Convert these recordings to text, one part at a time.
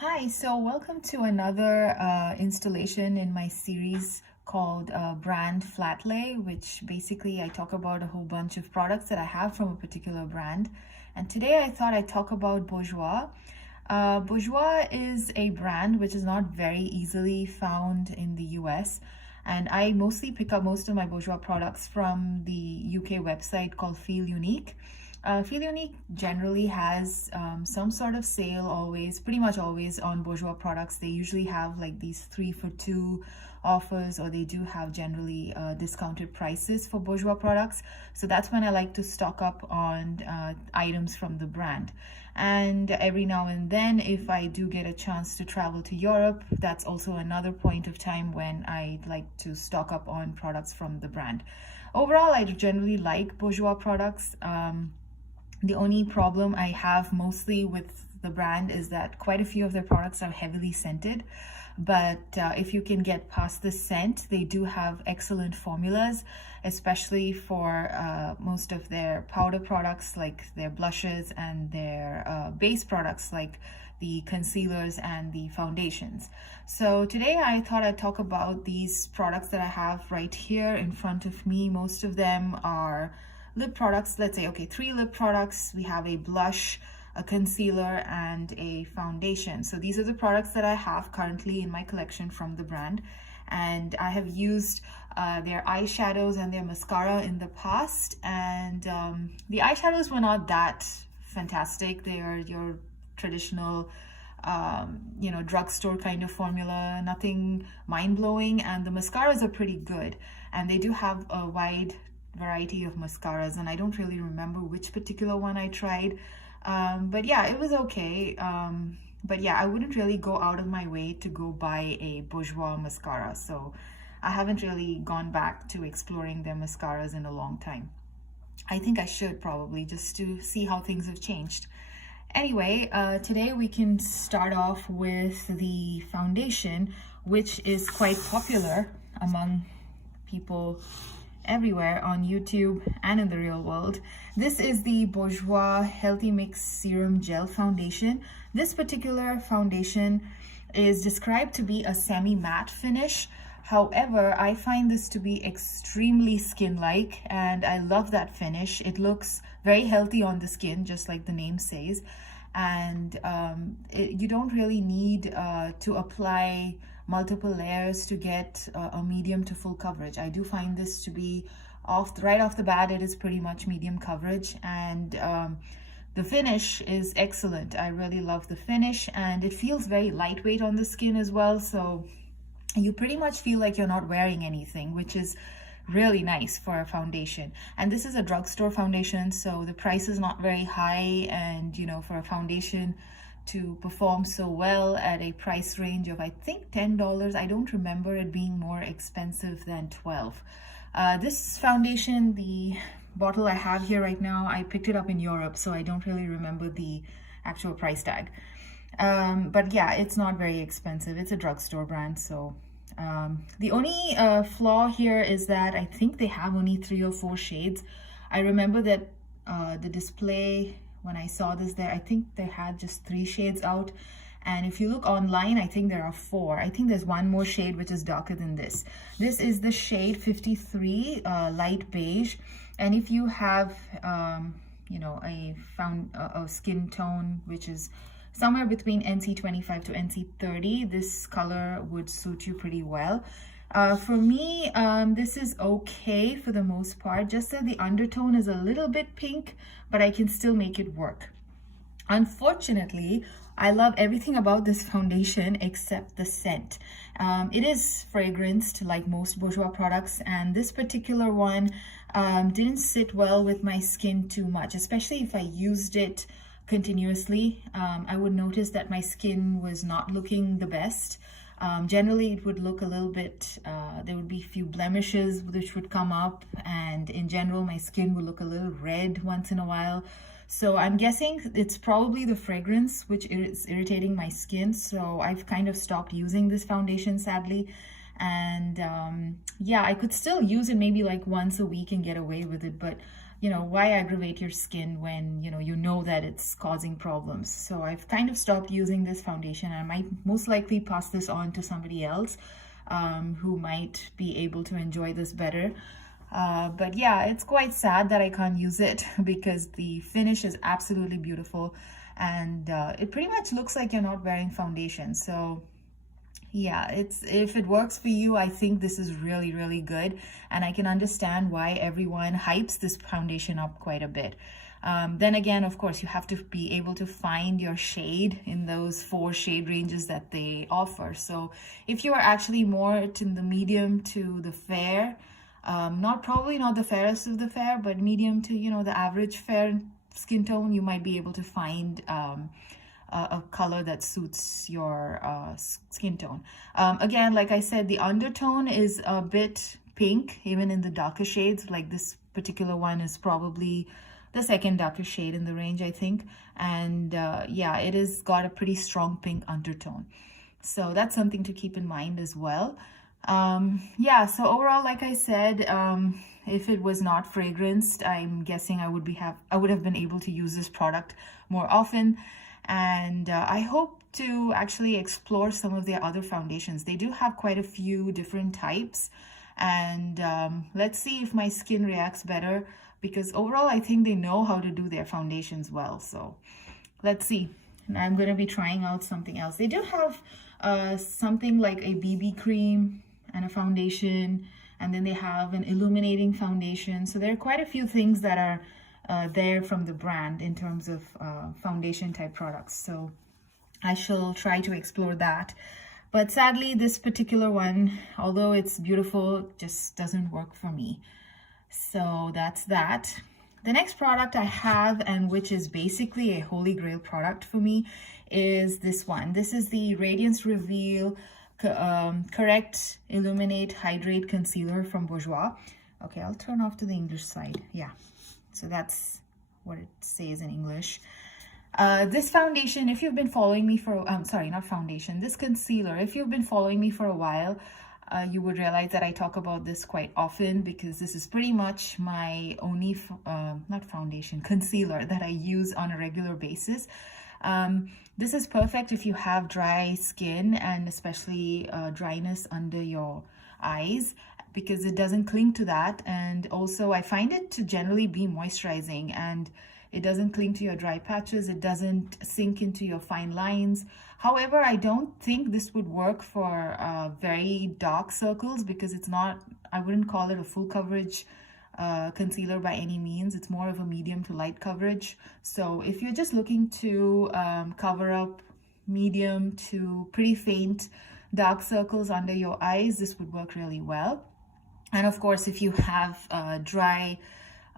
Hi, so welcome to another installation in my series called Brand Flatlay, which basically I talk about a whole bunch of products that I have from a particular brand. And today I thought I'd talk about Bourjois. Bourjois is a brand which is not very easily found in the US. And I mostly pick up most of my Bourjois products from the UK website called Feel Unique. Feel Unique generally has some sort of sale always, pretty much always on Bourjois products. They usually have like these 3 for 2 offers, or they do have generally discounted prices for Bourjois products. So that's when I like to stock up on items from the brand. And every now and then, if I do get a chance to travel to Europe, that's also another point of time when I like to stock up on products from the brand. Overall, I generally like Bourjois products. The only problem I have mostly with the brand is that quite a few of their products are heavily scented. But if you can get past the scent, they do have excellent formulas, especially for most of their powder products like their blushes and their base products like the concealers and the foundations. So today I thought I'd talk about these products that I have right here in front of me. Most of them are lip products. Let's say, okay, 3 lip products. We have a blush, a concealer, and a foundation. So these are the products that I have currently in my collection from the brand. And I have used their eyeshadows and their mascara in the past. And the eyeshadows were not that fantastic. They are your traditional drugstore kind of formula, nothing mind-blowing. And the mascaras are pretty good. And they do have a wide variety of mascaras, and I don't really remember which particular one I tried, but yeah, it was okay. But yeah, I wouldn't really go out of my way to go buy a Bourjois mascara, so I haven't really gone back to exploring their mascaras in a long time. I think I should probably, just to see how things have changed. Anyway, today we can start off with the foundation, which is quite popular among people everywhere on YouTube and in the real world. This is the Bourjois Healthy Mix Serum Gel Foundation. This particular foundation is described to be a semi-matte finish. However, I find this to be extremely skin-like, and I love that finish. It looks very healthy on the skin, just like the name says. And you don't really need to apply multiple layers to get a medium to full coverage. I do find this to be right off the bat, it is pretty much medium coverage, and the finish is excellent. I really love the finish, and it feels very lightweight on the skin as well, so you pretty much feel like you're not wearing anything, which is really nice for a foundation. And this is a drugstore foundation, so the price is not very high, and for a foundation to perform so well at a price range of I think $10. I don't remember it being more expensive than $12. This foundation, the bottle I have here right now, I picked it up in Europe, so I don't really remember the actual price tag. But yeah, it's not very expensive. It's a drugstore brand, so the only flaw here is that I think they have only 3 or 4 shades. I remember that the display, when I saw this there, I think they had just 3 shades out. And if you look online, I think there are 4. I think there's one more shade which is darker than this. This is the shade 53, Light Beige. And if you have, a skin tone which is somewhere between NC25 to NC30, this color would suit you pretty well. For me, this is okay for the most part, just that the undertone is a little bit pink, but I can still make it work. Unfortunately, I love everything about this foundation except the scent. It is fragranced like most Bourjois products, and this particular one didn't sit well with my skin too much, especially if I used it continuously. I would notice that my skin was not looking the best. Generally, it would look a little bit, there would be a few blemishes which would come up, and in general, my skin would look a little red once in a while. So I'm guessing it's probably the fragrance which is irritating my skin. So I've kind of stopped using this foundation, sadly. And yeah, I could still use it maybe like once a week and get away with it, but you know, why aggravate your skin when, you know that it's causing problems? So I've kind of stopped using this foundation. I might most likely pass this on to somebody else who might be able to enjoy this better. But yeah, it's quite sad that I can't use it because the finish is absolutely beautiful, and it pretty much looks like you're not wearing foundation. So yeah, if it works for you, I think this is really, really good. And I can understand why everyone hypes this foundation up quite a bit. Then again, of course, you have to be able to find your shade in those 4 shade ranges that they offer. So if you are actually more in the medium to the fair, probably not the fairest of the fair, but medium to, the average fair skin tone, you might be able to find a color that suits your skin tone. Again, like I said, the undertone is a bit pink, even in the darker shades. Like this particular one is probably the second darkest shade in the range, I think. And yeah, it has got a pretty strong pink undertone. So that's something to keep in mind as well. Yeah, so overall, like I said, if it was not fragranced, I'm guessing I would have been able to use this product more often. And I hope to actually explore some of their other foundations. They do have quite a few different types, and let's see if my skin reacts better, because overall I think they know how to do their foundations well. So let's see. And I'm going to be trying out something else. They do have something like a BB cream and a foundation, and then they have an illuminating foundation. So there are quite a few things that are there from the brand in terms of foundation type products. So I shall try to explore that. But sadly, this particular one, although it's beautiful, just doesn't work for me. So that's that. The next product I have, and which is basically a holy grail product for me, is this one. This is the Radiance Reveal Correct Illuminate Hydrate Concealer from Bourjois. Okay, I'll turn off to the English side. Yeah. So that's what it says in English. This foundation, if you've been following me for, sorry, not foundation, this concealer, if you've been following me for a while, you would realize that I talk about this quite often, because this is pretty much my only, not foundation, concealer that I use on a regular basis. This is perfect if you have dry skin, and especially dryness under your eyes, because it doesn't cling to that. And also I find it to generally be moisturizing, and it doesn't cling to your dry patches. It doesn't sink into your fine lines. However, I don't think this would work for very dark circles, because it's not, I wouldn't call it a full coverage concealer by any means. It's more of a medium to light coverage. So if you're just looking to cover up medium to pretty faint dark circles under your eyes, this would work really well. And of course, if you have dry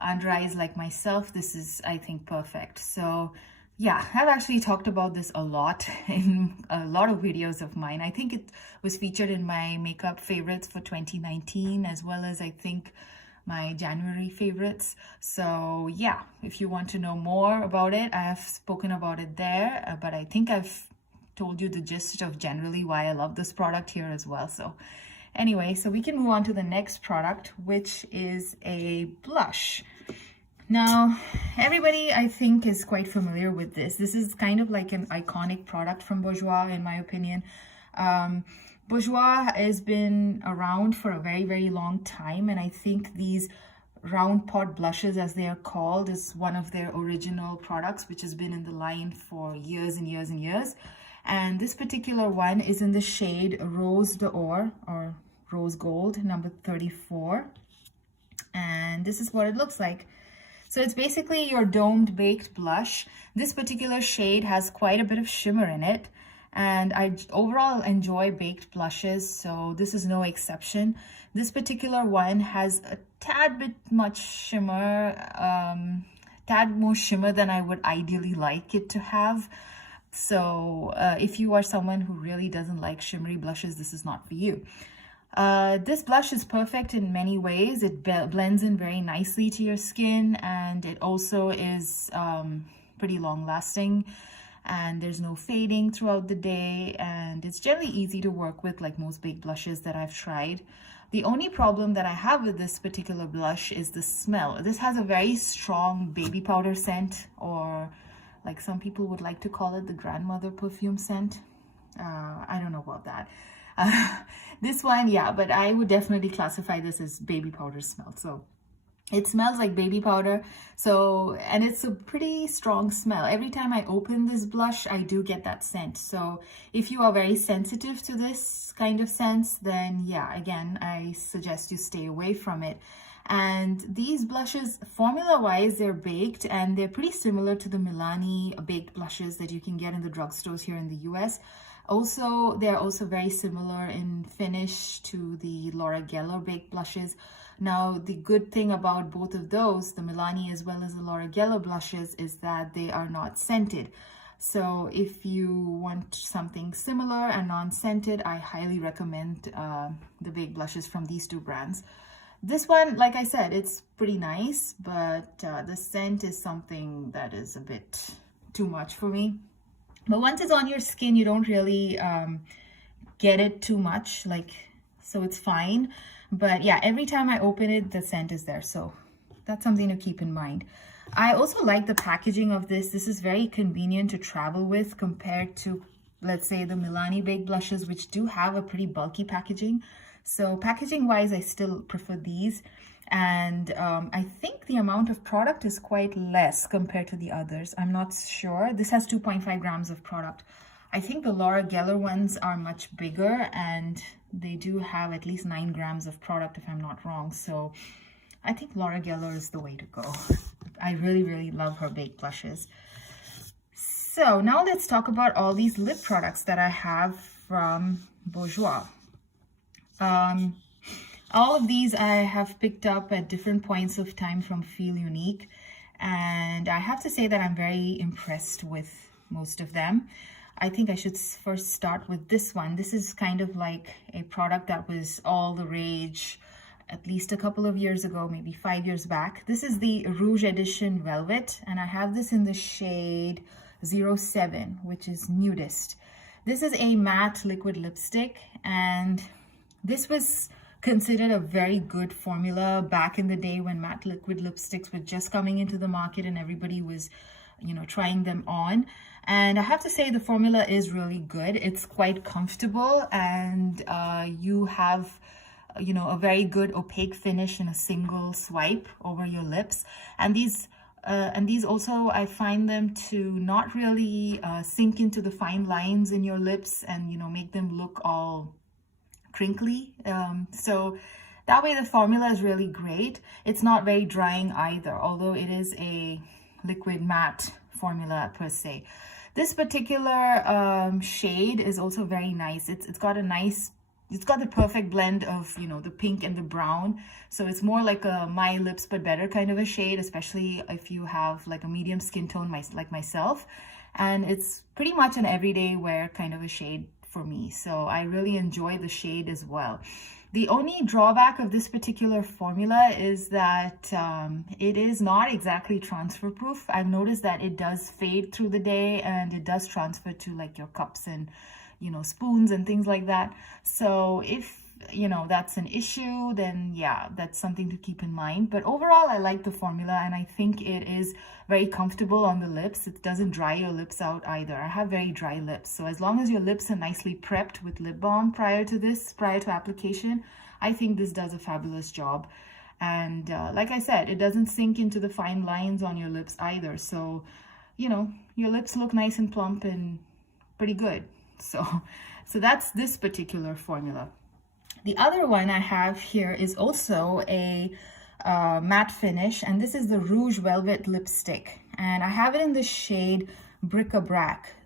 under eyes like myself, this is, I think, perfect. So yeah, I've actually talked about this a lot in a lot of videos of mine. I think it was featured in my makeup favorites for 2019, as well as I think my January favorites. So yeah, if you want to know more about it, I have spoken about it there, but I think I've told you the gist of generally why I love this product here as well. So anyway, so we can move on to the next product, which is a blush. Now, everybody, I think, is quite familiar with this. This is kind of like an iconic product from Bourjois, in my opinion. Bourjois has been around for a very, very long time, and I think these round pot blushes, as they are called, is one of their original products, which has been in the line for years and years and years. And this particular one is in the shade Rose d'Or, or Rose Gold, number 34. And this is what it looks like. So it's basically your domed baked blush. This particular shade has quite a bit of shimmer in it, and I overall enjoy baked blushes, so this is no exception. This particular one has a tad bit much shimmer, tad more shimmer than I would ideally like it to have. So if you are someone who really doesn't like shimmery blushes, this is not for you. This blush is perfect in many ways. It blends in very nicely to your skin, and it also is pretty long lasting, and there's no fading throughout the day, and it's generally easy to work with, like most baked blushes that I've tried. The only problem that I have with this particular blush is the smell. This has a very strong baby powder scent, or like some people would like to call it the grandmother perfume scent. I don't know about that. This one, yeah, but I would definitely classify this as baby powder smell. So it smells like baby powder. So, and it's a pretty strong smell. Every time I open this blush, I do get that scent. So if you are very sensitive to this kind of scents, then yeah, again, I suggest you stay away from it. And these blushes, formula-wise, they're baked and they're pretty similar to the Milani baked blushes that you can get in the drugstores here in the US. Also, they're also very similar in finish to the Laura Geller baked blushes. Now, the good thing about both of those, the Milani as well as the Laura Geller blushes, is that they are not scented. So if you want something similar and non-scented, I highly recommend the baked blushes from these two brands. This one, like I said, it's pretty nice, but the scent is something that is a bit too much for me. But once it's on your skin, you don't really get it too much, like, so it's fine. But yeah, every time I open it, the scent is there. So that's something to keep in mind. I also like the packaging of this. This is very convenient to travel with compared to, let's say, the Milani baked blushes, which do have a pretty bulky packaging. So packaging wise, I still prefer these. And I think the amount of product is quite less compared to the others. I'm not sure. This has 2.5 grams of product. I think the Laura Geller ones are much bigger and they do have at least 9 grams of product if I'm not wrong. So I think Laura Geller is the way to go. I really, really love her baked blushes. So now let's talk about all these lip products that I have from Bourjois. All of these I have picked up at different points of time from Feel Unique. And I have to say that I'm very impressed with most of them. I think I should first start with this one. This is kind of like a product that was all the rage at least a couple of years ago, maybe 5 years back. This is the Rouge Edition Velvet, and I have this in the shade 07, which is Nudist. This is a matte liquid lipstick, and this was considered a very good formula back in the day when matte liquid lipsticks were just coming into the market and everybody was, you know, trying them on. And I have to say the formula is really good. It's quite comfortable, and you have, you know, a very good opaque finish in a single swipe over your lips. And these also, I find them to not really sink into the fine lines in your lips and, you know, make them look all crinkly. So that way the formula is really great. It's not very drying either, although it is a liquid matte formula per se. This particular shade is also very nice. It's got the perfect blend of, you know, the pink and the brown. So it's more like a My Lips But Better kind of a shade, especially if you have like a medium skin tone like myself. And it's pretty much an everyday wear kind of a shade for me. So I really enjoy the shade as well. The only drawback of this particular formula is that it is not exactly transfer proof. I've noticed that it does fade through the day and it does transfer to like your cups and, you know, spoons and things like that. So if, you know, that's an issue, then yeah, that's something to keep in mind. But overall, I like the formula and I think it is very comfortable on the lips. It doesn't dry your lips out either. I have very dry lips. So as long as your lips are nicely prepped with lip balm prior to application, I think this does a fabulous job. And like I said, it doesn't sink into the fine lines on your lips either. So, you know, your lips look nice and plump and pretty good. So that's this particular formula. The other one I have here is also a matte finish, and this is the Rouge Velvet lipstick, and I have it in the shade Bric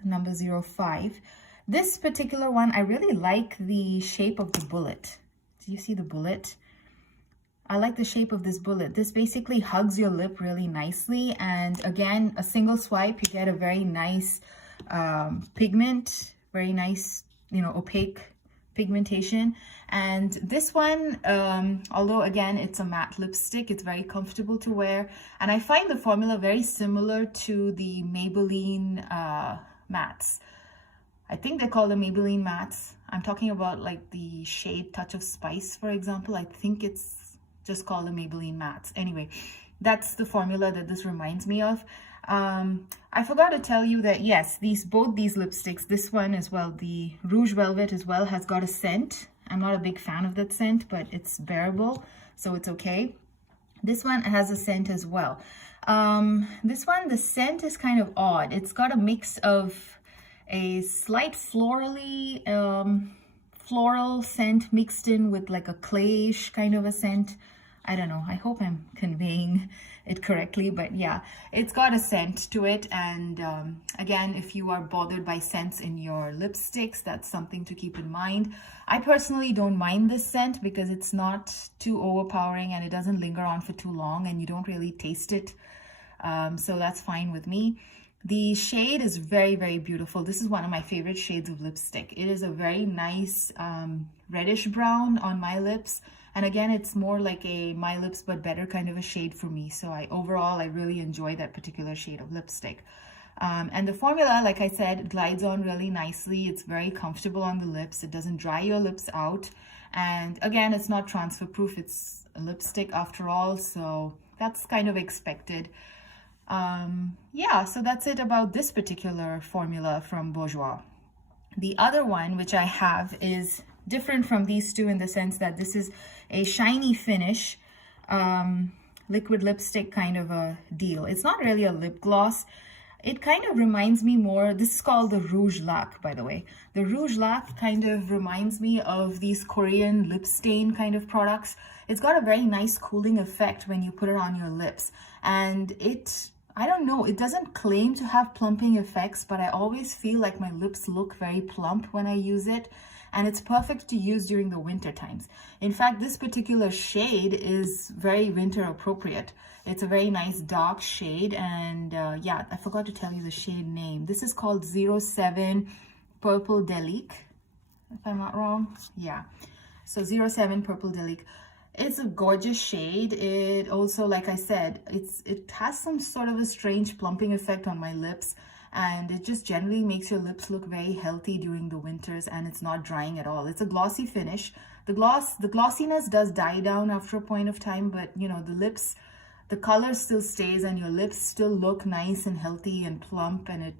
number 05. This particular one, I really like the shape of the bullet. Do you see the bullet? I like the shape of this bullet. This basically hugs your lip really nicely, and again, a single swipe, you get a very nice pigment, very nice, you know, opaque pigmentation. And this one, although again it's a matte lipstick, it's very comfortable to wear, and I find the formula very similar to the Maybelline mattes. I think they call them Maybelline mattes. I'm talking about like the shade Touch of Spice, for example. I think it's just called the Maybelline mattes. Anyway, that's the formula that this reminds me of. I forgot to tell you that yes, both these lipsticks, this one as well, the Rouge Velvet as well, has got a scent. I'm not a big fan of that scent, but it's bearable, so it's okay. This one has a scent as well. This one, the scent is kind of odd. It's got a mix of a slight florally, floral scent mixed in with like a clayish kind of a scent. I don't know. I hope I'm conveying it correctly, but yeah, it's got a scent to it. And again, if you are bothered by scents in your lipsticks, that's something to keep in mind. I personally don't mind this scent because it's not too overpowering and it doesn't linger on for too long and you don't really taste it. So that's fine with me. The shade is very, very beautiful. This is one of my favorite shades of lipstick. It is a very nice reddish brown on my lips. And again, it's more like a My Lips But Better kind of a shade for me. So overall, I really enjoy that particular shade of lipstick. And the formula, like I said, glides on really nicely. It's very comfortable on the lips. It doesn't dry your lips out. And again, it's not transfer proof. It's a lipstick after all. So that's kind of expected. Yeah, so that's it about this particular formula from Bourjois. The other one, which I have, is different from these two in the sense that this is a shiny finish liquid lipstick kind of a deal. It's not really a lip gloss. It kind of reminds me more, this is called the Rouge Laque, by the way. The Rouge Laque kind of reminds me of these Korean lip stain kind of products. It's got a very nice cooling effect when you put it on your lips. And I don't know, it doesn't claim to have plumping effects, but I always feel like my lips look very plump when I use it. And it's perfect to use during the winter times. In fact, this particular shade is very winter appropriate. It's a very nice dark shade. And yeah, I forgot to tell you the shade name. This is called 07 Purpledalique, if I'm not wrong. Yeah, so 07 Purpledalique. It's a gorgeous shade. It also, like I said, it has some sort of a strange plumping effect on my lips. And it just generally makes your lips look very healthy during the winters, and it's not drying at all. It's a glossy finish. The glossiness does die down after a point of time, but you know, the color still stays and your lips still look nice and healthy and plump, and it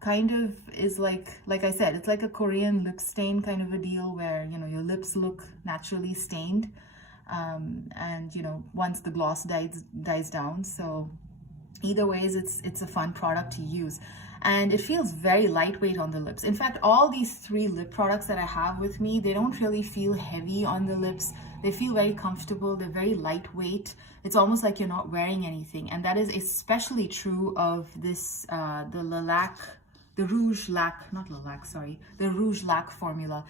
kind of is like I said, it's like a Korean lip stain kind of a deal where, you know, your lips look naturally stained, and you know, once the gloss dies down. So either ways, it's a fun product to use. And it feels very lightweight on the lips. In fact, all these three lip products that I have with me, they don't really feel heavy on the lips. They feel very comfortable. They're very lightweight. It's almost like you're not wearing anything. And that is especially true of this, the Rouge Laque formula.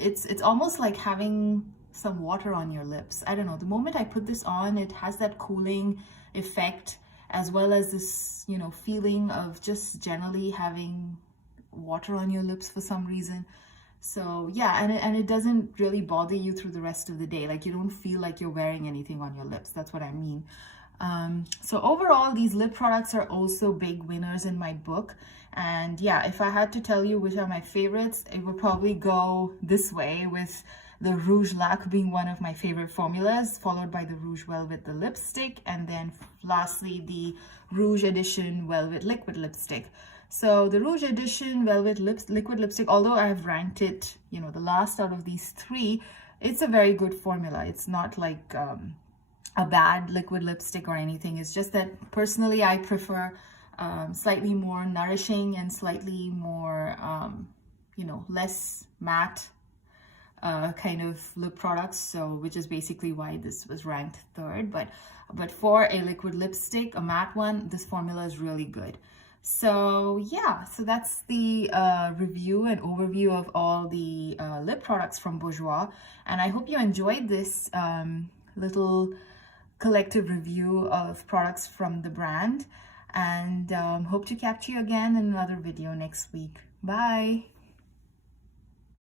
It's almost like having some water on your lips. I don't know. The moment I put this on, it has that cooling effect, as well as this, you know, feeling of just generally having water on your lips for some reason. So yeah, and it doesn't really bother you through the rest of the day. Like, you don't feel like you're wearing anything on your lips. That's what I mean. So overall, these lip products are also big winners in my book. And yeah, if I had to tell you which are my favorites, it would probably go this way, with the Rouge Laque being one of my favorite formulas, followed by the Rouge Velvet, the lipstick, and then lastly, the Rouge Edition Velvet liquid lipstick. So the Rouge Edition Velvet liquid lipstick, although I have ranked it, you know, the last out of these three, it's a very good formula. It's not like a bad liquid lipstick or anything. It's just that personally, I prefer slightly more nourishing and slightly more, you know, less matte kind of lip products, so which is basically why this was ranked third. But for a liquid lipstick, a matte one, this formula is really good. So yeah, so that's the review and overview of all the lip products from Bourjois, and I hope you enjoyed this little collective review of products from the brand, and hope to catch you again in another video next week. Bye.